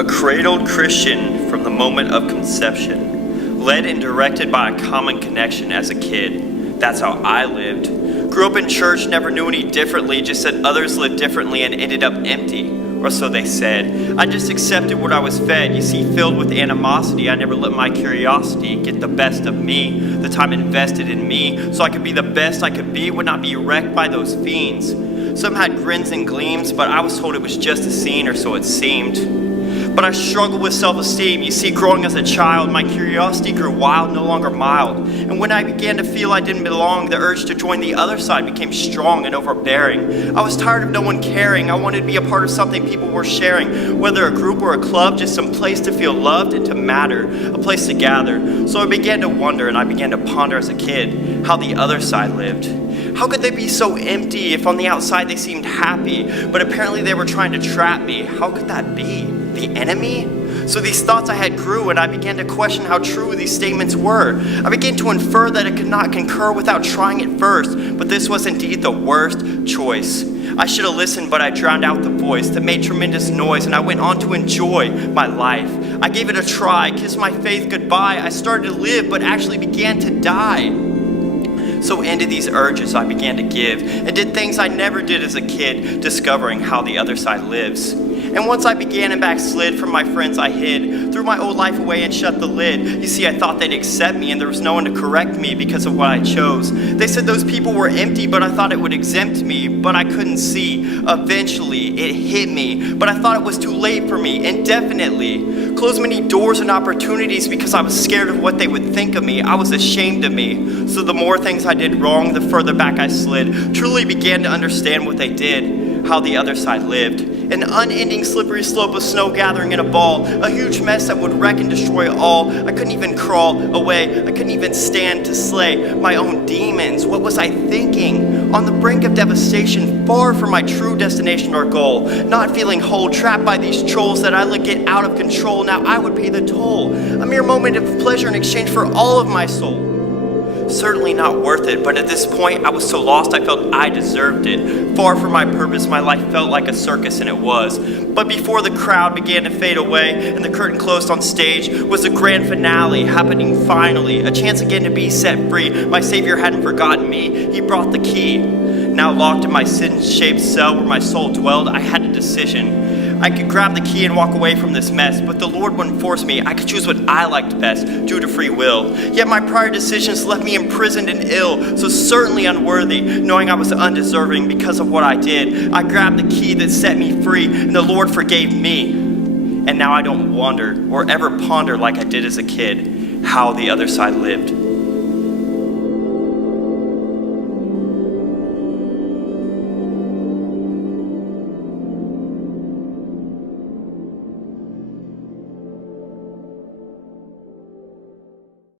A cradled Christian from the moment of conception, led and directed by a common connection as a kid. That's how I lived. Grew up in church, never knew any differently, just said others lived differently and ended up empty, or so they said. I just accepted what I was fed. You see, filled with animosity, I never let my curiosity get the best of me. The time invested in me so I could be the best I could be would not be wrecked by those fiends. Some had grins and gleams, but I was told it was just a scene, or so it seemed. But I struggled with self-esteem. You see, growing as a child, my curiosity grew wild, no longer mild. And when I began to feel I didn't belong, the urge to join the other side became strong and overbearing. I was tired of no one caring. I wanted to be a part of something people were sharing, whether a group or a club, just some place to feel loved and to matter, a place to gather. So I began to wonder, and I began to ponder as a kid, how the other side lived. How could they be so empty if on the outside they seemed happy, but apparently they were trying to trap me? How could that be? The enemy? So these thoughts I had grew, and I began to question how true these statements were. I began to infer that I could not concur without trying it first, but this was indeed the worst choice. I should have listened, but I drowned out the voice that made tremendous noise, and I went on to enjoy my life. I gave it a try, kissed my faith goodbye. I started to live, but actually began to die. So into these urges I began to give, and did things I never did as a kid, discovering how the other side lives. And once I began and backslid from my friends I hid, threw my old life away and shut the lid. You see, I thought they'd accept me and there was no one to correct me because of what I chose. They said those people were empty, but I thought it would exempt me, but I couldn't see. Eventually, it hit me, but I thought it was too late for me, indefinitely. Closed many doors and opportunities because I was scared of what they would think of me. I was ashamed of me. So the more things I did wrong, the further back I slid. Truly began to understand what they did, how the other side lived. An unending slippery slope of snow gathering in a ball, a huge mess that would wreck and destroy all. I couldn't even crawl away. I couldn't even stand to slay my own demons. What was I thinking? On the brink of devastation, far from my true destination or goal. Not feeling whole, trapped by these trolls that I let get out of control. Now I would pay the toll. A mere moment of pleasure in exchange for all of my soul. Certainly not worth it, but at this point I was so lost I felt I deserved it. Far from my purpose, my life felt like a circus, and it was. But before the crowd began to fade away and the curtain closed on stage was the grand finale happening finally. A chance again to be set free. My Savior hadn't forgotten me. He brought the key. Now locked in my sin-shaped cell where my soul dwelled, I had a decision. I could grab the key and walk away from this mess, but the Lord wouldn't force me. I could choose what I liked best, due to free will. Yet my prior decisions left me imprisoned and ill, so certainly unworthy, knowing I was undeserving because of what I did. I grabbed the key that set me free, and the Lord forgave me. And now I don't wonder or ever ponder like I did as a kid how the other side lived.